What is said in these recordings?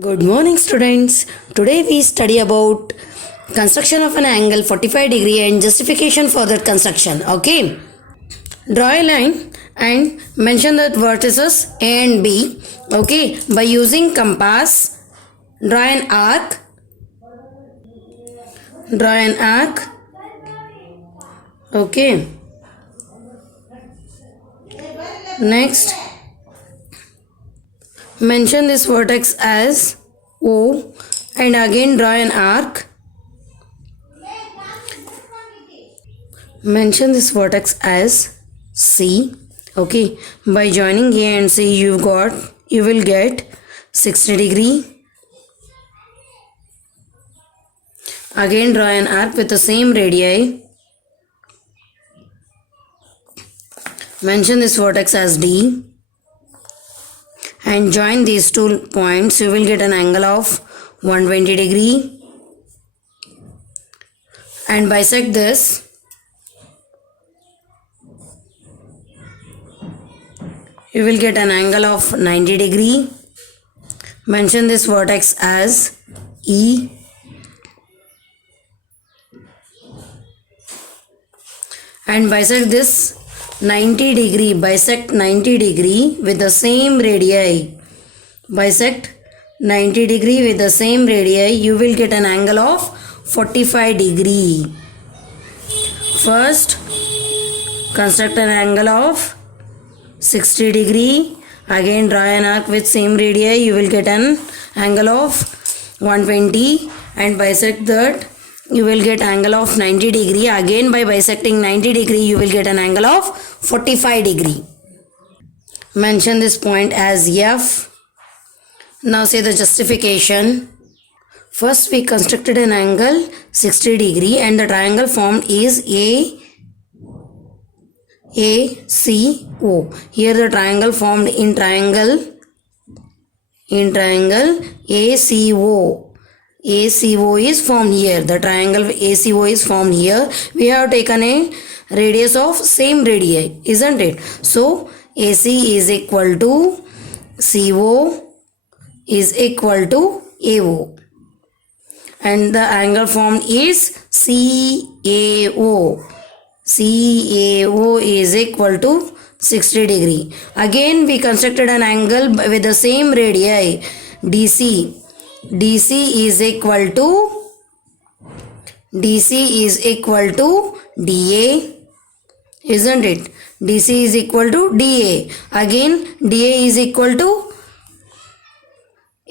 Good morning, students. Today we study about construction of an angle 45 degree and justification for that construction. Okay. Draw a line and mention the vertices A and B. Okay. By using compass, draw an arc. Draw an arc. Okay. Next, mention this vertex as O and again draw an arc. Mention this vertex as C. Okay, by joining A and C you will get 60 degree. Again draw an arc with the same radii. Mention this vertex as D and join these two points. You will get an angle of 120 degree and bisect this. You will get an angle of 90 degree. Mention this vertex as E and bisect this 90 degree. Bisect 90 degree with the same radii. Bisect 90 degree with the same radii. You will get an angle of 45 degree. First, construct an angle of 60 degree. Again draw an arc with same radii. You will get an angle of 120 and bisect that. You will get angle of 90 degree. Again by bisecting 90 degree you will get an angle of 45 degree. Mention this point as F. Now say the justification. First we constructed an angle 60 degree and the triangle formed is ACO. Here the triangle formed in triangle ACO. ACO is formed here. The triangle ACO is formed here. We have taken a radius of same radii, isn't it? So AC is equal to CO is equal to AO. And the angle formed is CAO. CAO is equal to 60 degree. Again we constructed an angle with the same radii DC. DC is equal to DA, isn't it? DC is equal to DA. Again DA is equal to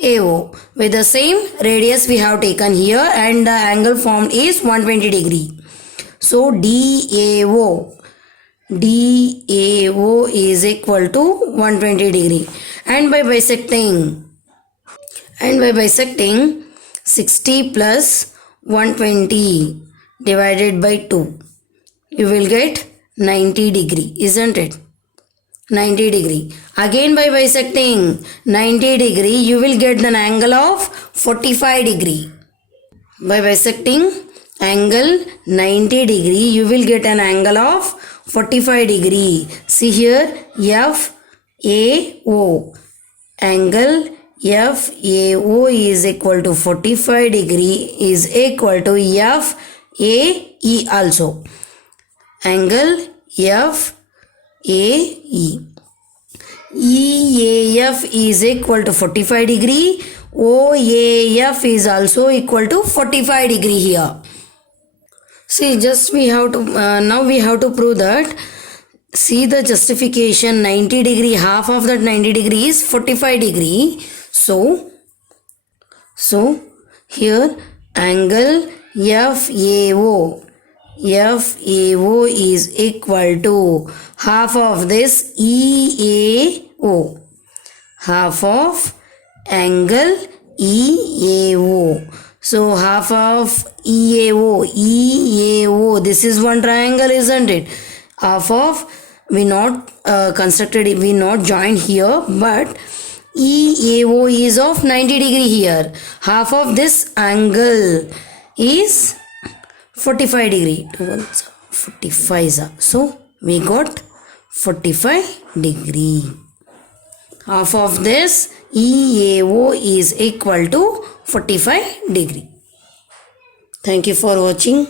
AO. With the same radius we have taken here and the angle formed is 120 degree. So DAO is equal to 120 degree. And by bisecting 60 plus 120 divided by 2, you will get 90 degree, isn't it? 90 degree. Again by bisecting 90 degree, you will get an angle of 45 degree. By bisecting angle 90 degree, you will get an angle of 45 degree. See here, FAO. Angle FAO is equal to 45 degree is equal to FAE also. Angle FAE. EAF is equal to 45 degree. OAF is also equal to 45 degree here. See, just we have to now we have to prove that. See the justification, 90 degree, half of that 90 degree is 45 degree. So here angle FAO is equal to half of this EAO, half of angle EAO. So half of EAO, this is one triangle, isn't it? Half of, we not constructed, we not joined here, but EAO is of 90 degree here. Half of this angle is 45 degree. 45. So we got 45 degree. Half of this EAO is equal to 45 degree. Thank you for watching.